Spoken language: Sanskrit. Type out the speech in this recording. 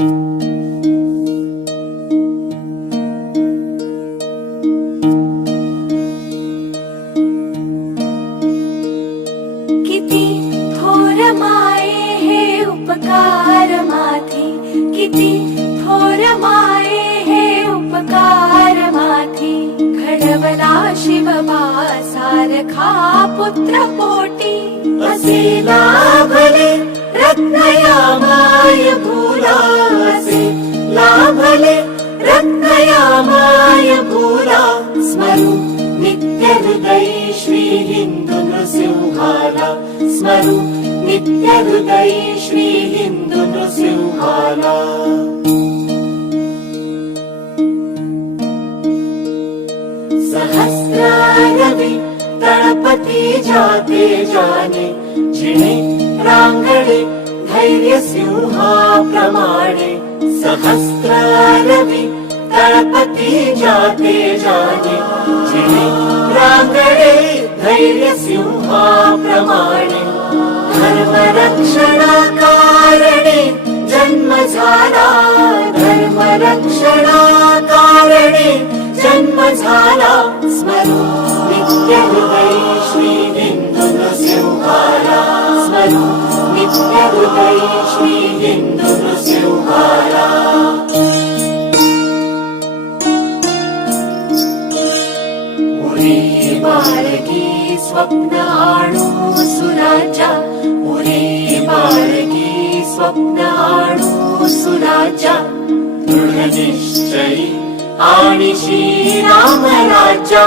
हे उपकार किती थोर माये उपकार माथी. घडवला शिवबा सारखा पुत्र पोटी असे लाभले रत्नया माय असे लाभले रत्नया माय भूला स्मरू। नित्य हृदय श्री नृसिंहाला स्मरू। नित्य हृदय श्री नृसिंहाला सहस्रारवि तळपती जाते जाने जिणे धैर्य सिंहाप्रमाणे सहस्रारवि तळपती जाते जाने। जिणे रांगणे धैर्य सिंहाप्रमाणे धर्मरक्षणाकारणे जन्म झाला धर्मरक्षणाकारणे जन्म झाला स्मरू नित्य उरे बाळगी स्वप्न आणू सुराजा. उरी बाळगी स्वप्न आणू सुराजा. दृढ निश्चयी आणि श्रीराम राजा